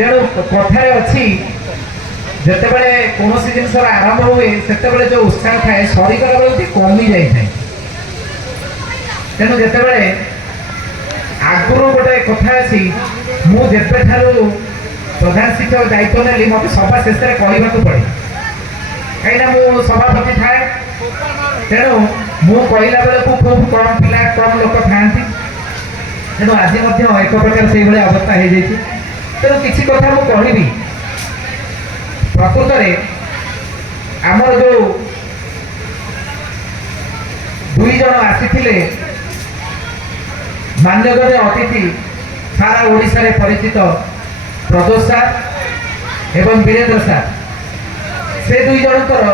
तेणु कथार अच्छी जितेबाला कौन जिनस आरंभ हुए से जो उत्साह थाए सरीगला बेलू कमी जाए तेणु जितेबाला आगुरी गोटे कथा अच्छी मुझे प्रधान शिक्षक दायित्व नेली मत सभा शेष में कहवाक पड़े कहीं मु सभापति थाए तेणु मु कहला बेलू खूब कम पिला कम लोक था तेणु आज एक प्रकार से भाई अवस्था हो जाए तेणु किसी कथा मु कहबी प्रकृत में आमर जो दुई जन आसी मान्यगण्य अतिथि सारा ओडिशा रे परिचित प्रदोष सार एवं वीरेंद्र सार से दुई जनकर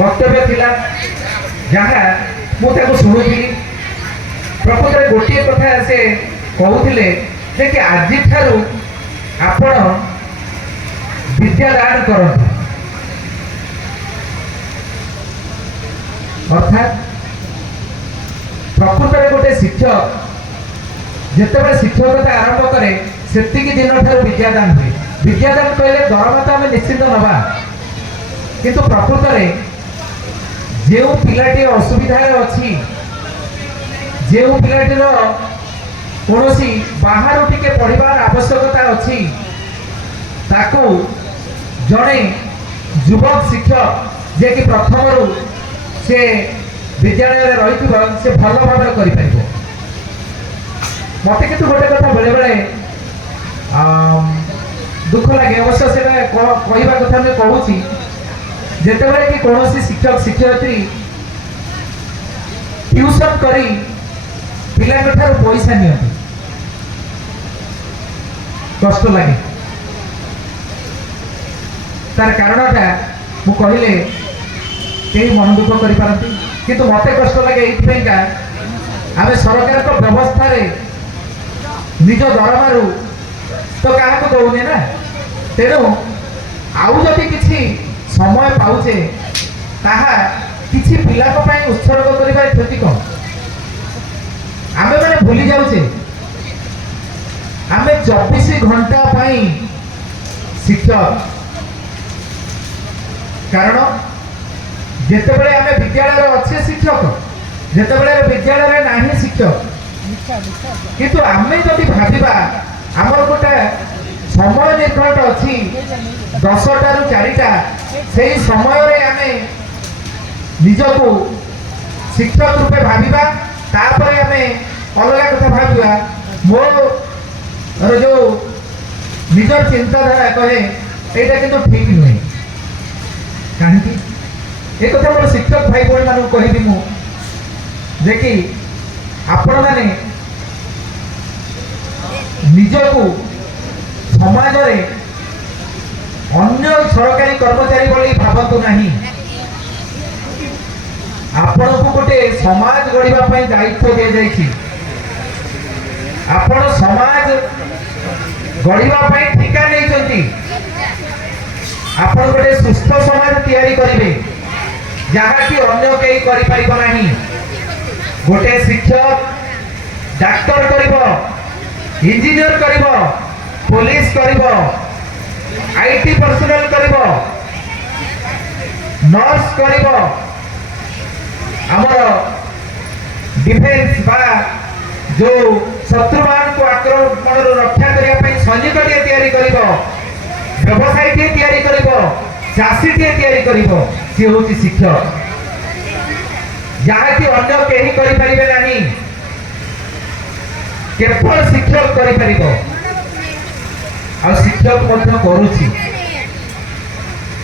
वक्तव्य थिला जहाँ मुझे शुणुली प्रकृत में गोटे कथा से कहते जे कि आज आपण विद्यादान करते अर्थात प्रकृत में गोटे शिक्षक जितेबाला शिक्षकता आरंभ करे से दिन ठार विद्यादान हुए विद्यादान कहले दरमा तो आम निश्चित नवा किंतु प्रकृत में जो पिलाटी असुविधा अच्छी जो पिलाटीर कौन बाहर टिके पढ़ार आवश्यकता अच्छी ताकू जड़े युवक शिक्षक जे कि प्रथम रू से विद्यालय रही से भल भाव कर मत कि गोटे कथा बेले बेले दुख लगे अवश्य से कहवा कथा मैं कहूँ जितेबाला कि कौन शिक्षक शिक्षयित्री ट्यूशन करी पिला पैसा नि कष्ट लगे तार कारणटा मु कहले कई मन दुख करपारती किंतु मत कष्ट लगे ये आम सरकार को व्यवस्था रे निज दरमारू तो क्या दौने ना तेणु आउ जदि किसी समय पाचे ताहा किसी पिला उत्सर्ग करने क्षति कौन आम मैंने भूली जाऊे आम 24 घंटा शिक्षक कारण जितेबाला आम विद्यालय अच्छे शिक्षक जितेबाला विद्यालय ना शिक्षक किंतु आम जदि भाविबा आमर गोटे समय निर्घट अच्छी 10टा रू 4टा से समय आम निजको शिक्षक रूपे भाविबा तापर आम अलग कथा भाविबा मोर जो निजर चिंताधारा कहे यहाँ किंतु ठीक नुहे कहीं एक कथा मोर शिक्षक भाई भाई मान कहबी मुझे कि आपण मैंने निजको समाज रे अन्य सरकारी कर्मचारी बोली भावतु नहीं आपण को गोटे समाज गढ़ा दायित्व दि जाइए आपण समाज गढ़ा ठिका नहीं आपण गोटे सुस्थ समाज तैयारी करेंगे जहाँ कि अन्य कई कर गोटे शिक्षक डाक्टर कर इंजीनियर कर पुलिस कर आईटी पर्सनल कर नर्स कर आमर डिफेन्स बा जो शत्रुमान को आक्रमण रक्षा करने सैनिक तैयारी कर व्यवसायी तैयारी कर चाषी तैयारी कर सी हूँ शिक्षक जहाँ कि अन्य कहीं करें नहीं केवल शिक्षक कर शिक्षक करुच्ची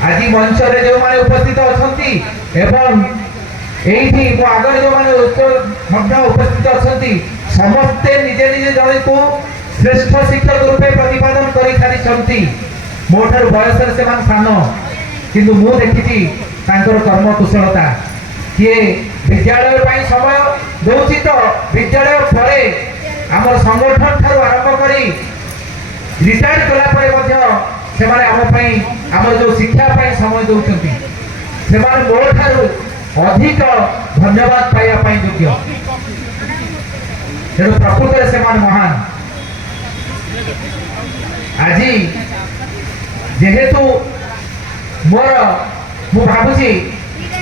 आज मंच रे जो माने उपस्थित अच्छी एवं यही मो आगे जो माने उपस्थित अच्छी समस्ते निजे निजे जन को श्रेष्ठ शिक्षक रूपे प्रतिपादन कर सारी मोठार बयस से सान किंतु मु देखी कर्म कुशलता किए विद्यालय समय दौची तो विद्यालय पर आम संगठन ठार आरंभ कर रिटायर कलापर आम जो शिक्षापी समय दौरान से मो अधिक धन्यवाद पाइबा योग्य तेणु प्रकृत से महान आज जेहेतु मोर मु भाबुची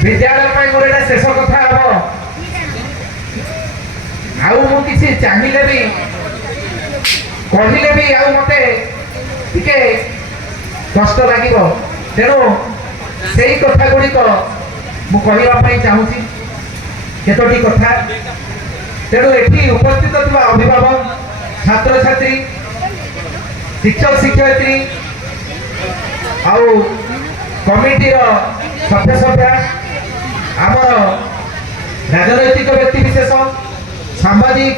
विद्यालय पर मोर एटा शेष कथा हबो आउ मु किछि चाहिले भी कहिले भी आउ मते टिके कष्ट लागिबो तेणु सेही कथा गुड़िक मु कहवा पई चाहूची केतोटी कथा तेणु एठी उपस्थित थिबा अभिभावक छात्र छात्री शिक्षक शिक्षयित्री आउ कमिटी सभ्य सभ्या आमर राजनैतिक व्यक्ति विशेष सांबादिक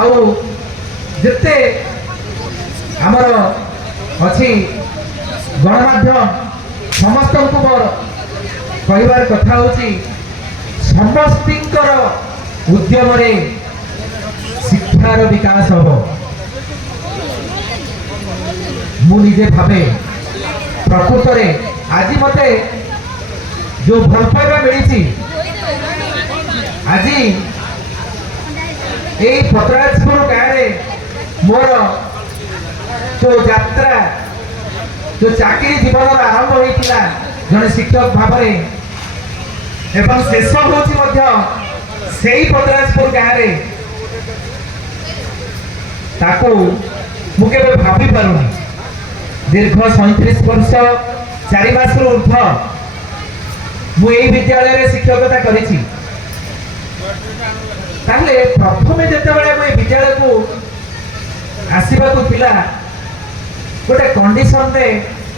आउ जिते आमर अच्छी गणमाध्यम समस्त को मोर कहबार कथा होची समस्तिंकर उद्यम रे शिक्षार विकास हो मु निजे भावे प्रकृत रे आज मते जो भल पाइबा मिली आज यही पतराजपुर गाँव मोर जो यात्रा जो चाकरी जीवन आरंभ होता जड़े शिक्षक भाव एवं शेष होची पतराजपुर गाँव ताको मु केबे भाभी पारुनी दीर्घ 37 वर्ष 4 मास ऊर्ध मु एई विद्यालय रे शिक्षकता करिछि ताहले प्रथमे जेतेबेले मु विद्यालय को आसीबा को थिला गोटे कंडीशन रे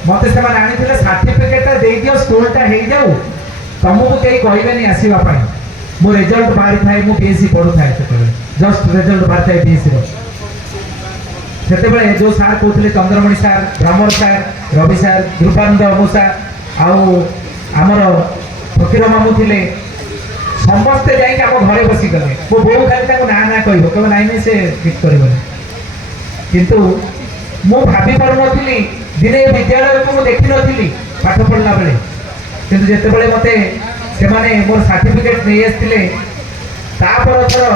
मते से माने आनी थिले सर्टिफिकेट दे दियो स्कूल ता हे जाऊ तुमको केही कहबेनी आसीबा पई मो रिजल्ट बाहरी थाए मु बीएससी पढु थाए सेतेबेले जस्ट रिजल्ट बाहरी थाए बीएससी रो सेतेबेले जो सार कहते चंद्रमणि सार भ्रमर सार रवि सार ध्रुवानंद मूसा आउ आमर फकीर मामू थिले समस्ते जाइक आम घरे बसी गले मो बो खाली ना ना कहब कह नाई नहीं से ठीक कर किंतु मु भाभी पार नी दिने विद्यालय को देखी नी पाठ पढ़ला बेले किंतु जिते बड़े मते से माने मोर सर्टिफिकेट नहीं आसते तापर थर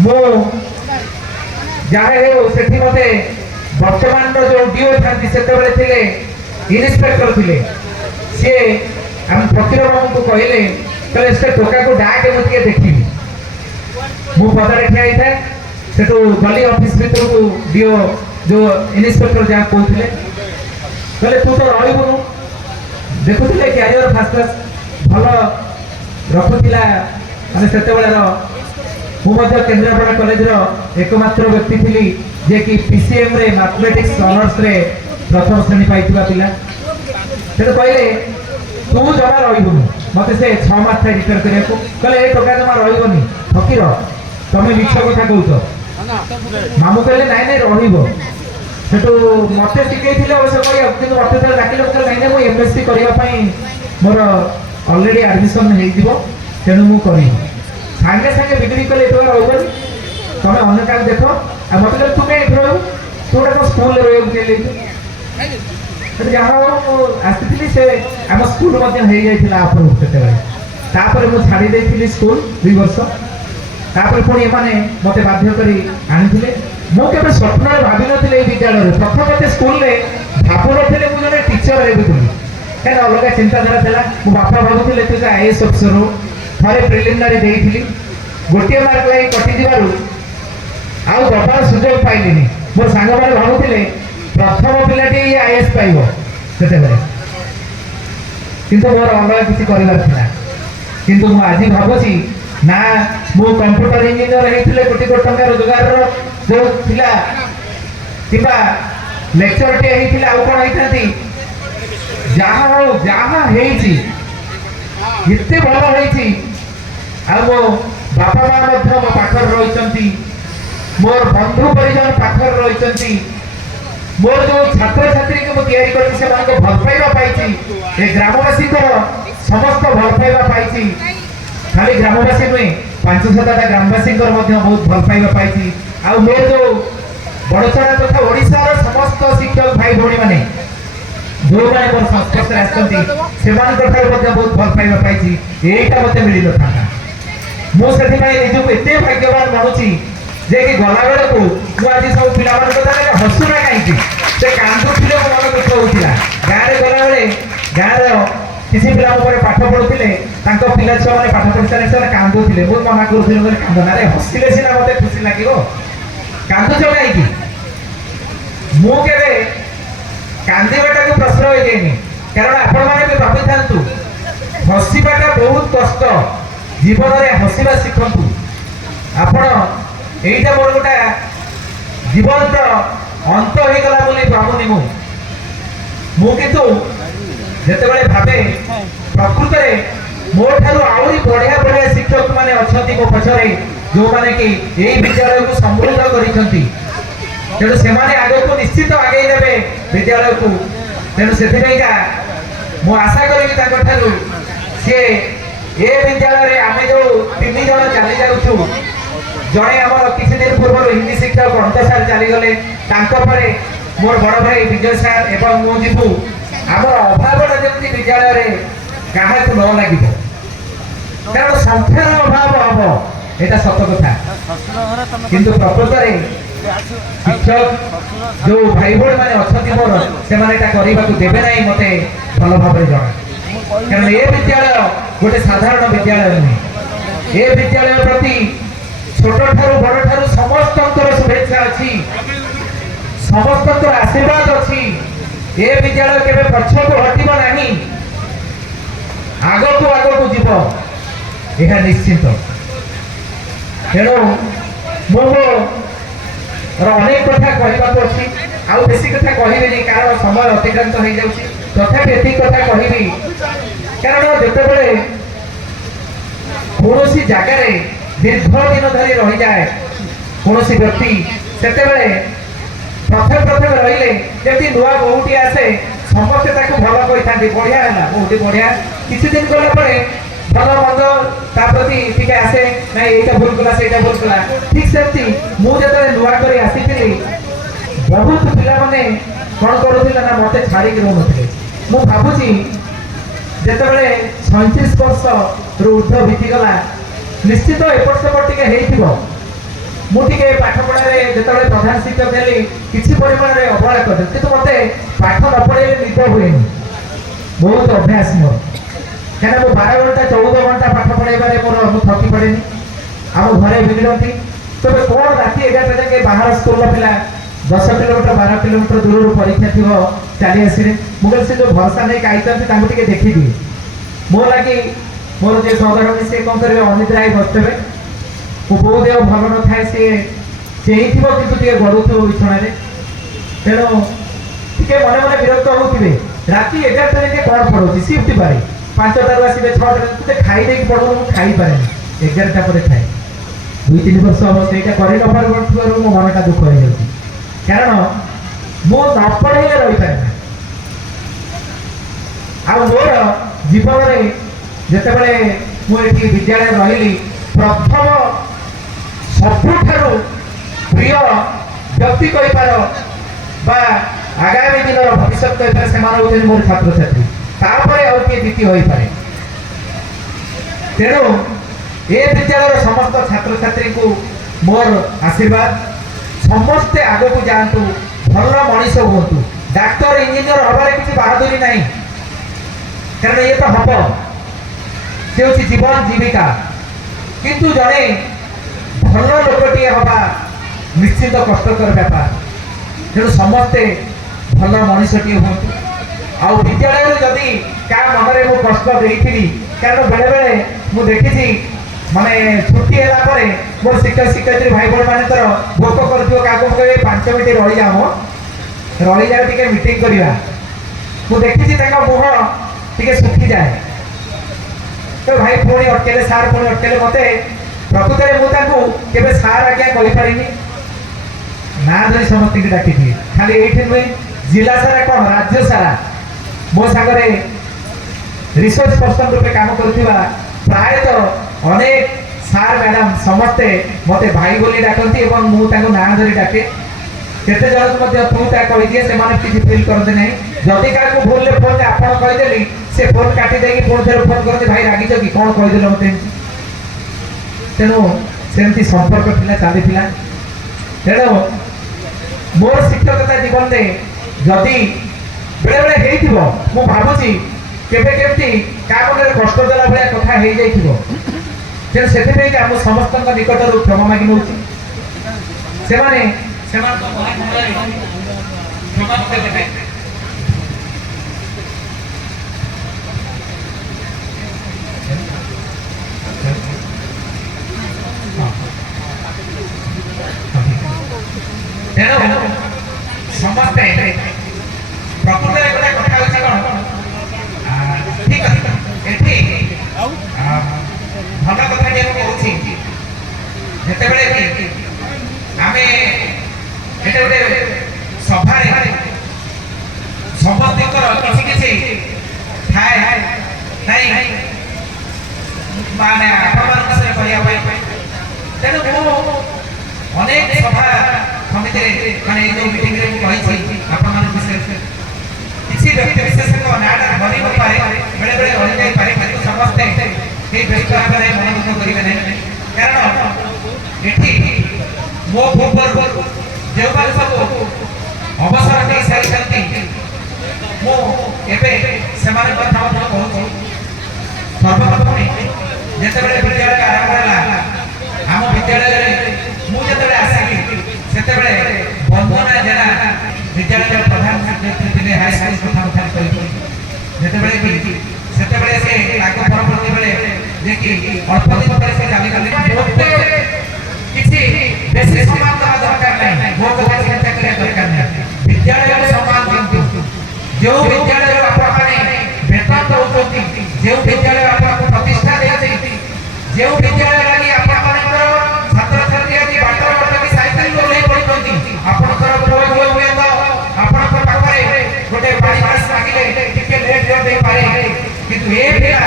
मु जहाँ हो सेठी मते वर्तमान जो डीओ था से इन्स्पेक्टर थे सी आम फकीर बाबू को कहले कहले से टोका को डाके मुझे देखी मु पदारे ठिया था सेठू गली ऑफिस भीतर को डीओ जो इन्स्पेक्टर जहाँ कहते कहले तू तो रहीबुनु देखुले क्यारियर फास्ट क्लास भल रखुला माने सेतेबेले मु केन्द्रापड़ा कॉलेज रो एकमात्र व्यक्ति थी जे कि पीसीएम रे मैथमेटिक्स ऑनर्स रे प्रथम श्रेणी पाइथिबा पिला तेरे कहले तू जमा रहीबुनु मते से 6 मास थाई रिटायर करिया को कहले ए टका जमा रहीबोनी फकीर तमे मिछ कथा कहउतो मामू कहले नाइ नाइ रहीबो सेटू मते शिखैथिले अवश्य करिया किंतु मते तो डाकिलो कहले नाइ नाइ मु एमएससी करिया पई मोर ऑलरेडी एडमिशन हेइ दिबो तेनु मु करी सांगे सांगे बिक्री कले तो रहबनी तमे अन्य काम देखो आ मते कहले तू कहीं रहू तू तो स्कूल रे रहू के ले तो जहाँ आसती से आम स्कूल हो जाता आपन से तापर मुझे छाड़ी देती स्कूल 2 वर्ष तापर पुणी एमाने मते बाध्य करी आनी मुझे स्वप्न भावी नी विद्यालय प्रथम मत स्कूल भावु नी मुझे टीचर हेबी कहीं अलग चिंताधारा था मो बापा भावुले तू आईएएस अफिसर हो थे प्रिलिमिनारी देती गोटे मार्क लगे कटि आउ गपार सुजोग पाइली मोर सांग मैंने भावुले प्रथम पिलाटी आईएएस पाइब से किंतु मोर अलग किसी कर किंतु मु आज भावुची ना मु कंप्यूटर इंजीनियर होते कोटी कोटी टंका रोजगार जो थिला किबा लेक्चर टे होते आउ कौन होती जहाँ हो जहाँ होती एते भल होती आ मो बापा माँ मो पाखर रही मोर बंधु परिजन पाखर रही मोर जो छात्र छात्री को तैयारी कर भल पाइबा पाई ग्रामवासी समस्त भल पाइबा पाई खाली ग्रामवासी नुहे 500 ग्रामवासी बहुत भल पाइबा पाई आ मोर जो बड़चरा तथा ओडिशार समस्त शिक्षक भाई भौणी मैंने जो मैंने मोर संस्पर्श आसती बहुत भल पाइबा पाई यहीटा मत मिल न था मुझे निजक एत भाग्यवान मानुची जे कि गला बेलू मुझे सब पिला हसुना कहीं कांदुले मन होता गाँव में गलाबे गाँव किसी पिला पाठ पढ़ुते पिला छुआ मैंने पाठ पढ़ी सारे कांदुले मुझे मना करूँ कांदना अरे हसिले सीना मत खुशी लगे कांदुच कहीं मुझे कांदीबाटा को प्रश्न हो जाए कारण आपण मैंने भी भावी था हसवाटा बहुत कष्ट जीवन में हसवा शिखु आपण यहीटा मोर गोटा जीवन अंत हो गला भावुनी मुझे जिते भावे प्रकृत में मो ठार आहरी बढ़िया बढ़िया शिक्षक मैंने अच्छा मो पछरे जो मैंने कि यही विद्यालय को समृद्ध कर तेणु से आग को निश्चित आगे देवे विद्यालय को तेणु से मु आशा करी सी ए विद्यालय आम जो 3 जन चली जाऊँ जड़े आम किसी दिन पूर्व हिंदी शिक्षक अंत सार चलीगले मोर बड़ भाई विजय सार एवं मु जीवु आम अभावटा जमी विद्यालय क्या न लगे कारण संख्यार अभाव हम यहाँ सत कथा किंतु प्रकृत में शिक्षक जो भाई भाई मैंने अच्छा मोर से देवे ना मत भल भाव जना कारण ये विद्यालय गोटे साधारण विद्यालय नुहे ये विद्यालय प्रति छोट ठारू बड़ ठारू समस्त शुभेच्छा अच्छी समस्त आशीर्वाद अच्छी ये विद्यालय केवे पछ को हटब ना आग को जीव यह निश्चित तेणु मुझे अनेक कथा कहवाक अच्छी आउ बेसी कथा कहबे कारण समय अतिक्रांत हो जाऊँगी तथापि एति कथा कहबी कारण जितेबले कौन जगार दीर्घ दिन धरी रही जाए कौन व्यक्ति से प्रथम प्रथम रही जमी नुआ बहुटी आसे समस्ते भल कही बढ़िया है बहुत बढ़िया किसी दिन गलापर भल मंद ता प्रति टी आसे ना ये भूल कला से भूल कला ठीक सेमती मुझे नुआ कर आसी बहुत पिला माने कौन करूला ना मत छाड़ी रोते मु भावुची जितेबले 37 वर्ष ऊर्ध बीतीगला निश्चित एपट सेपट टे मुझे पाठ पढ़ाई जो प्रधान शिक्षक हेली किसी परिमाण में अवहेला कर कि मत पाठ न पढ़े निद हुए बहुत अभ्यास मोर क्या 12 घंटा 14 घंटा पाठ पढ़ाइबार मोर थकी पड़े आम घरे बिगड़ती तेज कौन राति 11टा जाके बाहर स्कूल पिला 10 किलोमीटर 12 किलोमीटर दूर परीक्षा थी चली आसे मुझे से जो भरसा नहीं आई देखी दिए मो लगी मोर जो सहधर्मी सी कौन करेंगे अनिद्रा बसते मो बो देह भल न थाए सी चेई कि गड़ू बिछण तेणु टे मन मन विरक्त होते राति 11टा जाके कौन पढ़ाऊँ सिफ्ट पारे 5टार आसवे 6टा खाई देख पढ़ू मुझे खाई पारे 11टा पर खाए 2-3 वर्ष हम से कर मो मनटा दुख हो जाती कारण मो न पढ़े रही पारे आ मोर जीवन में जितेबले मुझे विद्यालय रही प्रथम सबुठार प्रिय व्यक्ति कहीपर आगामी दिन भविष्य कहीपर से मोर छात्र छात्री तापर आउ किए द्वितीय हो पाए तेणु ये विद्यालय समस्त छात्र छात्री को मोर आशीर्वाद समस्ते आग को जातु भल मनीष हूँ डाक्तर इंजीनियर हबार किसी बहादुरी ना कारण ये तो हम से हूँ जीवन जीविका किंतु जड़े भल लोकटे हवा निश्चित कष्टर व्यापार तेणु समस्ते भल मनीषटी हूँ आ विद्यालय जदि क्या मन में मुझे कष्ट देती कारण बेले बेले मुझे देखी माने छुट्टी है मोर शिक्षक शिक्षयित्री भाई भाई मानकर भोक कर 5 मिनट रही जाओ रही जाए टे मीटिंग करवा मुझे देखी मुह टे सुखी जाए तो भाई पुणी अटकेले सार पुणी अटकेले मत प्रकृत में मुझे सार आज्ञा कहींपारि ना धरी समस्त डाकी खाली ये नुहे जिला सारा कौन राज्य सारा मो सागर रिसर्च पर्सन रूपे काम कर प्रायतः अनेक सार मैडम समस्ते मत भाई बोली डाकती मुझे ना धरी डाके केते जन तू ता कही दिए से किसी फिल करते ना जदि क्या भूल फोन आप कहीदेली से फोन काटी देगी पुणी थे फोन करते भाई रागिच कि कौन कहीदेल मत तेणु सेमती संपर्क चली तेणु मोर शिक्षकता जीवन में जदि बेले बेले हेइथिबो मु भाबुची केबे केमती का मନରେ कष्ट देला भया कथा हेइ जाइथिबो जे सेते पे हम समस्त निकट रु क्षमा मागि नउची से माने तो मने क्षमा देबे समस्ते प्रकृत गोटे कथा होची कोन ठीक अछि एठी भल कथा जे कहूची जेते बेले कि आमे एटे गोटे सभा रे समस्तीकर किछि किछि थाए नै माने अपमान विषय करिया पाई तेनु अनेक सभा समिति माने जो मीटिंग रे कहि अपमान विषय किसी व्यक्ति विशेष को नाटा धरि न पारे बेले बेले रहि जाय पारे किंतु समस्ते हे व्यस्त भाବରେ मन दुख करिवे नै कारण एठी मो भूपर जे बार सब अवसर दे सारी शांति मो एबे सेमाने कथा मत कहू सर्वप्रथम जेते बेले विद्यालय आरंभ होला हम विद्यालय रे मु जेते बेले आसी सेते बेले बंधना जेना विद्यालय प्रधान शिक्षक थे हाई स्कूल प्रथम स्थान करी जेते बेले कि सेते बेले से लागू परवर्ती बेले जे कि अल्प दिन पर से जानि गले बहुत किछि बेसी सम्मान देवा दरकार नै वो कथा चिंता करे दरकार नै विद्यालय को सम्मान दियंतु जो विद्यालय आपण माने वेतन दउछथि जो विद्यालय आपण प्रतिष्ठा देछि जो विद्यालय लागि आपण माने छात्र छात्री आदि बाटर बाटर की साइकिल को ले पड़छथि आपण कर बोझ हुए तो आपण को पाखरे गोटे पानी पास लागिले टिके लेट कर दे पारे किंतु ए पिला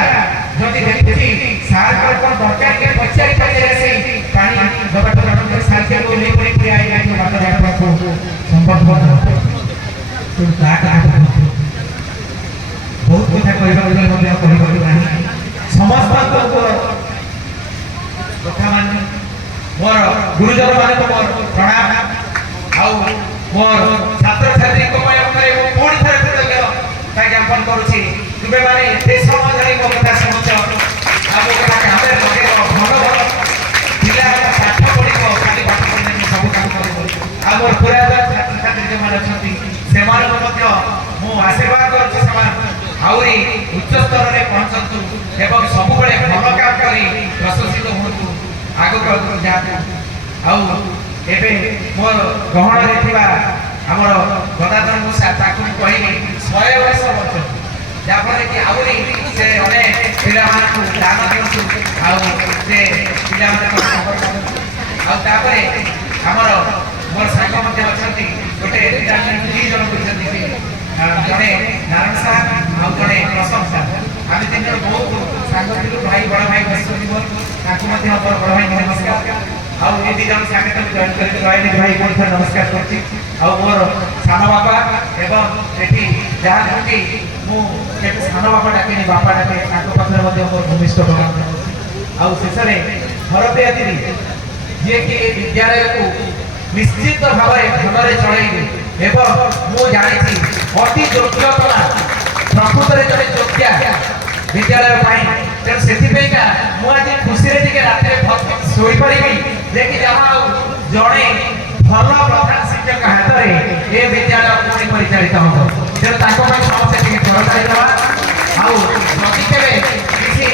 जदि देखि सार पर कोन दरकार के पचारी पचारी से पानी बाटर बाटर साइकिल को ले पड़ी आई आई बाटर बाटर को संभव हो तो का बहुत कथा कहबा गले मते कहि कहि नाही समस्त को कथा मान मोर गुरुजन माने तो मोर प्रणाम आउ मोर छात्र छात्री को मैं करे वो पूर्ण थरे कृतज्ञ का ज्ञापन करूछी तुबे माने एते समय धरि मो कथा सुनछ आ मो कथा कामे लगे भलो भलो पिला पाठ पढी को खाली पाठ पढी सब काम करू आ मोर पूरा छात्र छात्री जे माने छथि से माने मते मो आशीर्वाद करछ समान आउरी उच्च स्तर रे पहुंचंतु एवं सब बळे भलो काम करी प्रशंसित होतु आगो को जातु आउ एबे मोर गहण रे थिबा हमर गदाधर मुसा ताकु कहि 100 वर्ष बचो जाफरे कि आउरी से अने पिला मान को दान दियंतु आउ से पिला मान को खबर आउ तापरे हमर मोर संग मध्ये अछंती गोटे रिटायरमेंट 2 जन करछंती जने नारायण साहब आउ जने प्रसन्न साहब आमे तीन जन बहुत संग थिलु भाई बड़ भाई बसुनी बोल ताकु मध्ये हमर बड़ भाई नमस्कार आउ ए दी जन साथे तो जॉइन करके रॉयल भाई कोन से नमस्कार करछि आउ मोर सानो बापा एवं एठी जहां हंती मु के सानो बापा डाके बापा डाके ताको पत्र मध्ये मोर भूमिष्ठ प्रणाम आउ शेषरे भरते आदि जे कि विद्यालय को निश्चित भाବରେ भलरे चळैबे एवं मु जानि अति योग्यता प्रकृतरे जने योग्या विद्यालय पाई तेन सेति का मु आज खुशी रे टिके रात रे सोई परिबी जे कि जहां जणे भल प्रधान शिक्षक हातरे ए विद्यालय पुणी परिचालित हो तेन ताको पई समस्त टिके करताई दवा आउ प्रति केबे किछि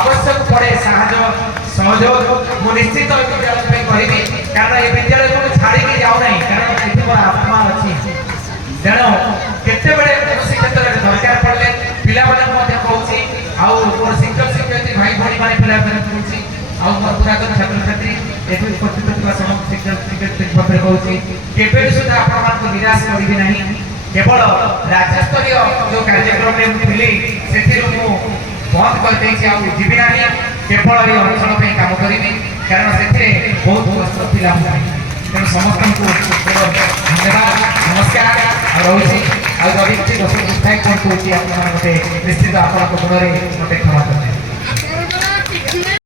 आवश्यक पड़े साहाय्य सहयोग मु निश्चित विद्यालय पे करिबी कारण ए विद्यालय को छाड़ी के जाउ नहीं कारण एथि मोर आत्मा अछि तेणु केते बेले कृषि क्षेत्र में दरकार पड़ले पिला माने मध्ये कहूची आउ मोर शिक्षक शिक्षयित्री भाई भणी माने पिला माने कहूची आउ मोर पुरातन छात्र छात्री एथि उपस्थित थिबा समस्त शिक्षक शिक्षयित्री भाबरे कहूची केबे सुधा आपण मान को निराश करिबि नाही केवल राज्य स्तरीय जो कार्यक्रम में मिली सेथिरु मु बंद कर देछि आउ जीवि नाही केवल ए अंचल पे काम करिबि कारण सेथिरे बहुत कष्ट पिला नाही तेणु समस्त को धन्यवाद नमस्कार रही आज जब दस स्थायी कौन कौन निश्चित आपको गुण में मत क्षमा करें।